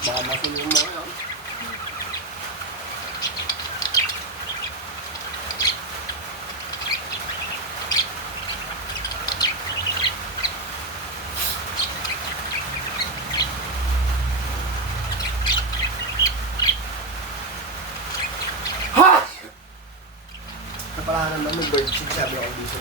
Baka masulong mo yan. Kapalanan naman, bird shit, sabi ako dito.